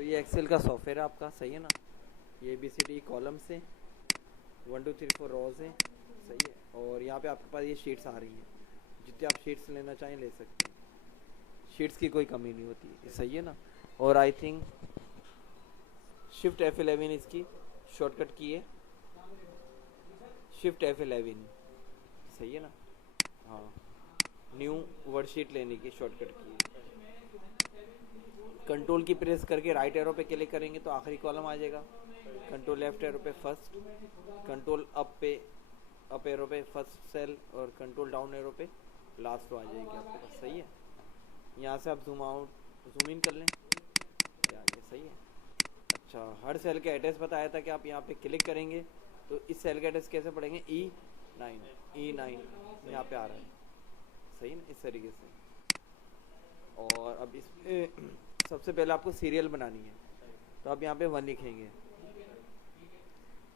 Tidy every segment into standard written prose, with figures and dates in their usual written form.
तो ये एक्सेल का सॉफ्टवेयर है आपका, सही है ना। ये ABCD कॉलम से 1 2 3 4 रोज है, सही है। और यहाँ पे आपके पास ये शीट्स आ रही हैं, जितने आप शीट्स लेना चाहें ले सकते हैं, शीट्स की कोई कमी नहीं होती, सही है ना। और आई थिंक शिफ्ट F11 इसकी शॉर्टकट की है, शिफ्ट F11, सही है ना। हाँ, न्यू वर्कशीट लेने की शॉर्टकट की है। कंट्रोल की प्रेस करके राइट एरो पे क्लिक करेंगे तो आखिरी कॉलम आ जाएगा, कंट्रोल लेफ्ट एरो पे फर्स्ट, कंट्रोल अप एरो पे फर्स्ट सेल, और कंट्रोल डाउन एरो पे लास्ट रो आ जाएगी आपके पास, सही है। यहाँ से आप जूम इन कर लें, ये आ गया, सही है। अच्छा, हर सेल का एड्रेस बताया था कि आप यहाँ पे क्लिक करेंगे तो इस सेल का एड्रेस कैसे पढ़ेंगे, E9 यहाँ पे आ रहा है, सही ना, इस तरीके से। और अब इसमें सबसे पहले आपको सीरियल बनानी है, तो आप यहाँ पे 1 लिखेंगे।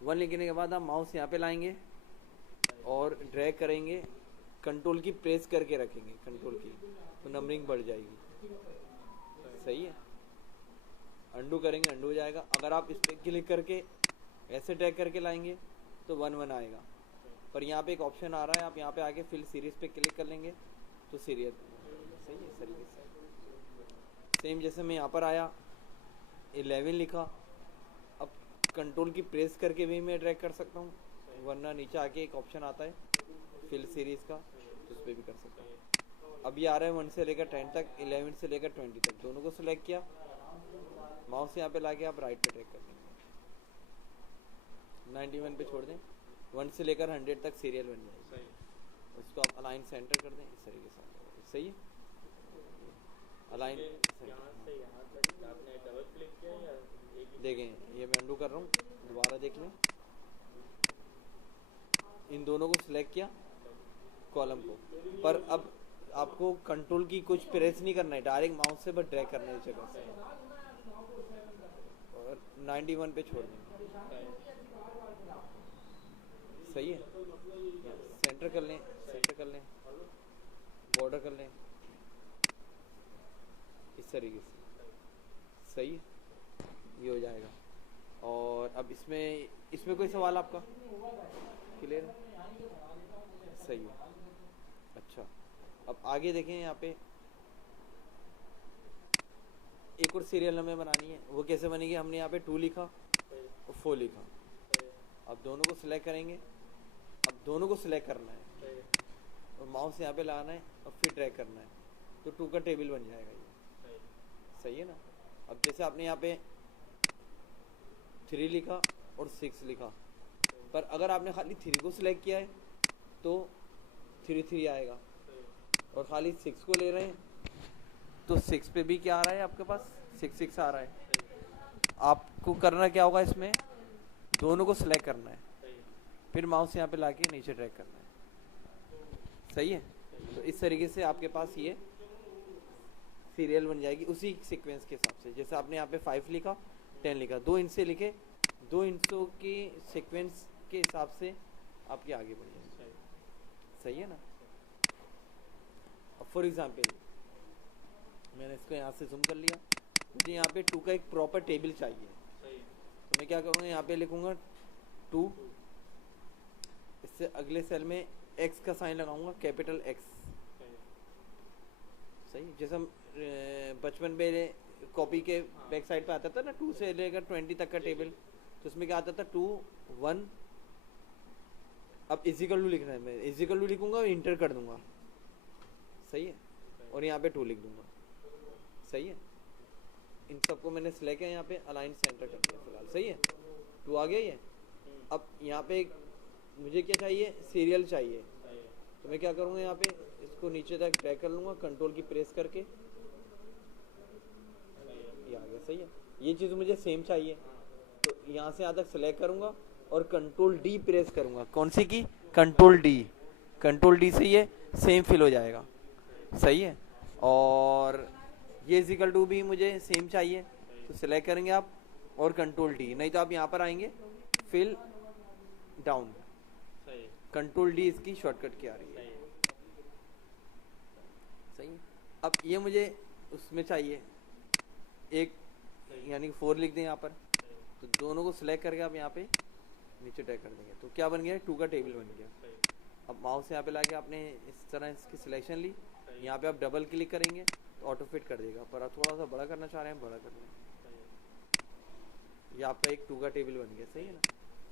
1 लिखने के बाद आप माउस यहाँ पे लाएंगे और ड्रैग करेंगे, कंट्रोल की प्रेस करके रखेंगे, कंट्रोल की, तो नंबरिंग बढ़ जाएगी, सही है। अंडू करेंगे, अंडू हो जाएगा। अगर आप इस पर क्लिक करके ऐसे ड्रैग करके लाएंगे तो 1 1 आएगा, पर यहाँ पे एक ऑप्शन आ रहा है, आप यहाँ पे आके फिल सीरीज पे क्लिक कर लेंगे तो सीरियल, सही है, इस तरीके से। सेम जैसे मैं यहाँ पर आया 11 लिखा, अब कंट्रोल की प्रेस करके भी मैं ड्रैग कर सकता हूँ, वरना नीचे आके एक ऑप्शन आता है फिल सीरीज का, तो उस पर भी कर सकता हूँ। अब ये आ रहा है 1 से लेकर 10 तक, 11 से लेकर 20 तक, दोनों को सिलेक्ट किया, माउस यहाँ पे लाके आप राइट पे ड्रैग कर देंगे, 91 पे छोड़ दें, 1 से लेकर 100 तक सीरियल बन जाए, उसको आप अलाइन सेंटर कर दें, इस तरीके से, सही है। अलाइन आपने डबल क्लिक किया या देखें, ये मैं अंडू कर रहा हूँ, दोबारा देख लें, इन दोनों को सिलेक्ट किया कॉलम को, पर अब आपको कंट्रोल की कुछ प्रेस नहीं करना है, डायरेक्ट माउस से बस ड्रैग करना है जगह से, और 91 पे छोड़ देंगे, सही है। सेंटर कर लें, बॉर्डर कर लें, इस तरीके से, सही है, ये हो जाएगा। और अब इसमें कोई सवाल आपका क्लियर है, सही है। अच्छा, अब आगे देखें, यहाँ पे एक और सीरियल हमें बनानी है, वो कैसे बनेगी, हमने यहाँ पे 2 लिखा और 4 लिखा, अब दोनों को सिलेक्ट करेंगे, अब दोनों को सिलेक्ट करना है और माउस यहाँ पे लाना है और फिर ड्रैग करना है, तो 2 का टेबल बन जाएगा ये, सही है ना। अब जैसे आपने यहाँ पे 3 लिखा और 6 लिखा, पर अगर आपने खाली 3 को सिलेक्ट किया है तो 3 3 आएगा, और खाली 6 को ले रहे हैं तो 6 पे भी क्या आ रहा है आपके पास, 6 6 आ रहा है। आपको करना क्या होगा, इसमें दोनों को सिलेक्ट करना है, फिर माउस यहाँ पे लाके नीचे ड्रैग करना है, सही है। तो इस तरीके से आपके पास ये सीरियल बन जाएगी उसी सीक्वेंस के हिसाब से, जैसे आपने यहाँ पे 5 लिखा 10 लिखा, 2 इंच से लिखे, 2 इंचों के सीक्वेंस के हिसाब से आपके आगे बढ़ जाएंगे, सही है ना। अब फॉर एग्जाम्पल मैंने इसको यहाँ से जूम कर लिया, मुझे यहाँ पे 2 का एक प्रॉपर टेबल चाहिए, तो मैं क्या करूँगा, यहाँ पे लिखूँगा 2, इससे अगले सेल में x का साइन लगाऊंगा, कैपिटल X, सही। जैसे हम बचपन में कॉपी के बैक साइड पे आता था ना 2 से लेकर 20 तक का टेबल, तो उसमें क्या आता था 2 1, अब इजिकल टू लिखना है, मैं इजिकल टू लिखूंगा और इंटर कर दूंगा, सही है, और यहाँ पे 2 लिख दूंगा, सही है। इन सबको मैंने सिलेक्ट किया, यहाँ पे अलाइन सेंटर कर दिया फिलहाल, सही है, 2 आ गया ये। अब यहाँ पे मुझे क्या चाहिए, सीरियल चाहिए, तो मैं क्या करूँगा, यहाँ पे इसको नीचे तक ड्रैग कर लूँगा, कंट्रोल की प्रेस करके, ये आ गया, सही है। ये चीज़ मुझे सेम चाहिए, तो यहाँ से यहाँ तक सिलेक्ट करूँगा और कंट्रोल D प्रेस करूँगा, कौन सी की, कंट्रोल D से ये सेम फिल हो जाएगा, सही है। और ये इक्वल टू भी मुझे सेम चाहिए, तो सिलेक्ट करेंगे आप और कंट्रोल D, नहीं तो आप यहाँ पर आएंगे फिल डाउन, कंट्रोल D इसकी शॉर्टकट की आ रही है, सही है। अब ये मुझे उसमें चाहिए एक यानी कि 4 लिख दें यहाँ पर, तो दोनों को सिलेक्ट करके आप यहाँ पे नीचे ड्रैग कर देंगे, तो क्या बन गया, 2 का टेबल बन गया। अब माउस यहाँ पे लाके आपने इस तरह इसकी सिलेक्शन ली, यहाँ पे आप डबल क्लिक करेंगे तो ऑटो फिट कर देगा, पर आप थोड़ा सा बड़ा करना चाह रहे हैं बड़ा कर लें, ये आपका एक 2 का टेबल बन गया, सही है ना।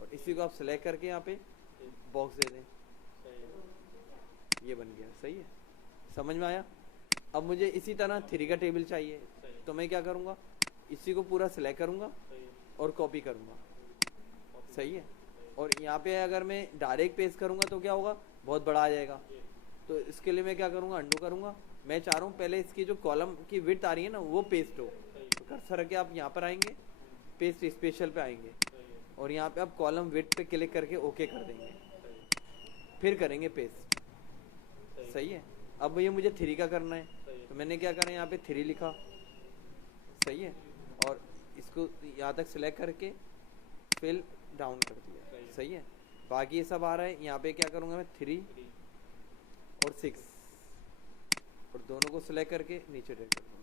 और इसी को आप सिलेक्ट करके यहाँ पे बॉक्स दे दें, ये बन गया, सही है, समझ में आया। अब मुझे इसी तरह 3 का टेबल चाहिए, तो मैं क्या करूँगा, इसी को पूरा सिलेक्ट करूँगा और कॉपी करूँगा, सही है। और यहाँ पे अगर मैं डायरेक्ट पेस्ट करूँगा तो क्या होगा, बहुत बड़ा आ जाएगा, तो इसके लिए मैं क्या करूँगा, अंडू करूँगा। मैं चाह रहा हूँ पहले इसकी जो कॉलम की विड्थ आ रही है ना वो पेस्ट हो, तो कर्सर रख के आप यहाँ पर आएंगे, पेस्ट स्पेशल पे आएंगे और यहाँ पे आप कॉलम विड्थ पे क्लिक करके ओके कर देंगे, फिर करेंगे पेस्ट, सही है। अब ये मुझे 3 का करना है, तो मैंने क्या करा, यहाँ पे 3 लिखा, सही है, और इसको यहाँ तक सिलेक्ट करके फिल डाउन कर दिया, सही है। बाकी ये सब आ रहा है, यहाँ पे क्या करूँगा मैं 3 और 6 और दोनों को सिलेक्ट करके नीचे ड्रैग कर दूँगा,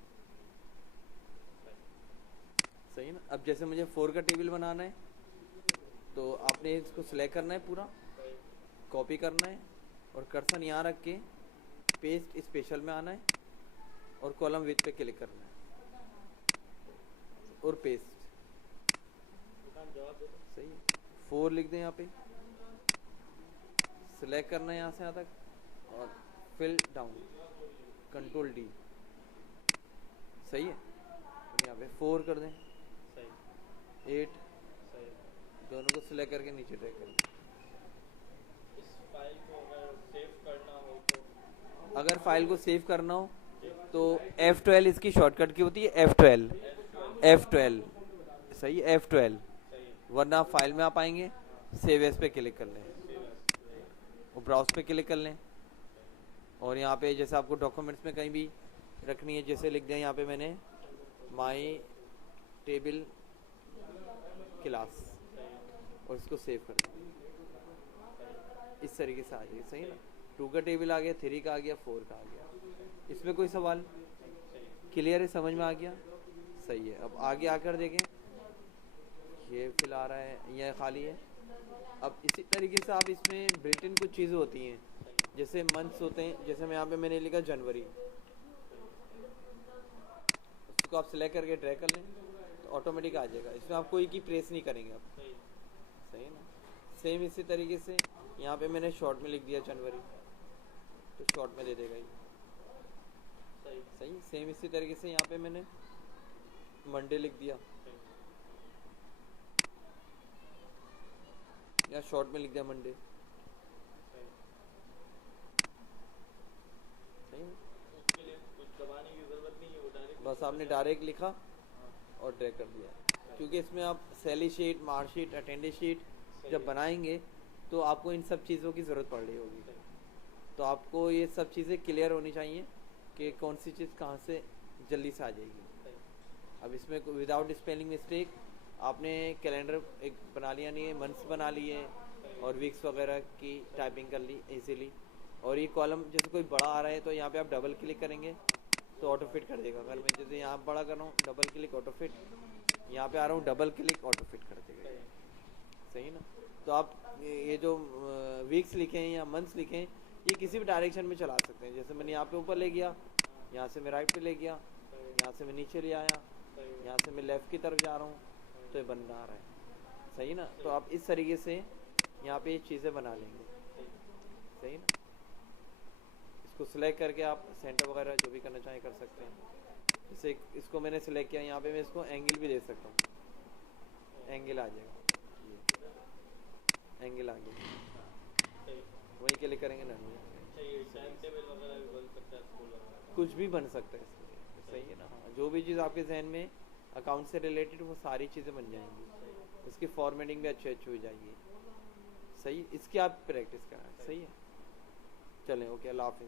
सही है ना। अब जैसे मुझे 4 का टेबल बनाना है, तो आपने इसको सिलेक्ट करना है पूरा, कॉपी करना है और कर्सर यहाँ रख के पेस्ट स्पेशल में आना है और कॉलम विथ पे क्लिक करना है और पेस्ट, सही है। 4 लिख दें यहाँ पे, सिलेक्ट करना है यहाँ से यहाँ तक और फिल डाउन, कंट्रोल D, सही है। यहाँ पे 4 कर दें, 8, दोनों को सिलेक्ट करके नीचे ड्रैग कर दें। इस फाइल को अगर सेव करना हो तो, अगर फाइल को सेव करना हो तो F12 इसकी शॉर्टकट की होती है, F12, सही है, F12, वरना आप फाइल में आप आएंगे, सेव एज पे क्लिक कर लें और ब्राउज पे क्लिक कर लें और यहाँ पे जैसे आपको डॉक्यूमेंट्स में कहीं भी रखनी है, जैसे लिख दें यहाँ पे मैंने माई टेबल क्लास और इसको सेव कर दें, इस तरीके से आ जाएगी, सही है ना। 2 का टेबल आ गया, 3 का आ गया, 4 का आ गया। इसमें कोई सवाल, क्लियर है, समझ में आ गया, सही है। अब आगे आकर देखें, ये फिल आ रहा है, यह खाली है। अब इसी तरीके से आप इसमें ब्रिटेन कुछ चीज़ें होती हैं, जैसे मंथ्स होते हैं, जैसे मैं यहाँ पे मैंने लिखा जनवरी, उसको आप सिलेक्ट करके ड्रैग कर लें तो ऑटोमेटिक आ जाएगा, इसमें आप कोई की प्रेस नहीं करेंगे आप, सही है ना। सेम इसी तरीके से यहाँ पे मैंने शॉर्ट में लिख दिया जनवरी, तो शॉर्ट में दे देगा ये, सही। सेम इसी तरीके से यहाँ पे मैंने मंडे लिख दिया या शॉर्ट में लिख दिया मंडे, सही है। उसके लिए कुछ दबाने की जरूरत नहीं है, वो डायरेक्ट बस आपने डायरेक्ट लिखा और ड्रैग कर दिया, क्योंकि इसमें आप salary sheet, marksheet, attendance sheet जब बनाएंगे तो आपको इन सब चीज़ों की ज़रूरत पड़ रही होगी, तो आपको ये सब चीज़ें क्लियर होनी चाहिए कि कौन सी चीज़ कहाँ से जल्दी से आ जाएगी। अब इसमें विदाउट स्पेलिंग मिस्टेक आपने कैलेंडर एक बना लिया, नहीं है मंथ्स बना लिए और वीक्स वगैरह की टाइपिंग कर ली इजीली, और ये कॉलम जैसे कोई बड़ा आ रहा है तो यहाँ पे आप डबल क्लिक करेंगे तो ऑटो फिट कर देगा। अगर मैं जैसे यहाँ बड़ा कर रहा हूँ, डबल क्लिक ऑटो फिट, यहाँ पे आ रहा हूँ डबल क्लिक ऑटो फिट कर देगा, सही ना। तो आप ये जो वीक्स लिखे हैं या मंथ्स लिखे हैं, ये किसी भी डायरेक्शन में चला सकते हैं। जैसे मैंने यहाँ पे ऊपर ले गया, यहाँ से मैं राइट पे ले गया, यहाँ से मैं नीचे ले आया, यहाँ से मैं लेफ़्ट की तरफ जा रहा हूँ, तो ये बन रहा है, सही ना। तो आप इस तरीके से यहाँ पे ये चीज़ें बना लेंगे, सही ना। इसको सिलेक्ट करके आप सेंटर वगैरह जो भी करना चाहें कर सकते हैं। जैसे इसको मैंने सिलेक्ट किया, यहाँ पे मैं इसको एंगल भी दे सकता हूँ, एंगल आ जाएगा, एंगल आ गया, वही क्लिक करेंगे ना, कुछ भी बन सकता है इसमें, सही है ना। हाँ, जो भी चीज़ आपके जहन में अकाउंट से रिलेटेड वो सारी चीज़ें बन जाएंगी, इसकी फॉर्मेटिंग भी अच्छी अच्छी हो जाएगी, सही। इसकी आप प्रैक्टिस कराएं, सही है। चलें, ओके, अल्लाह हाफिज़।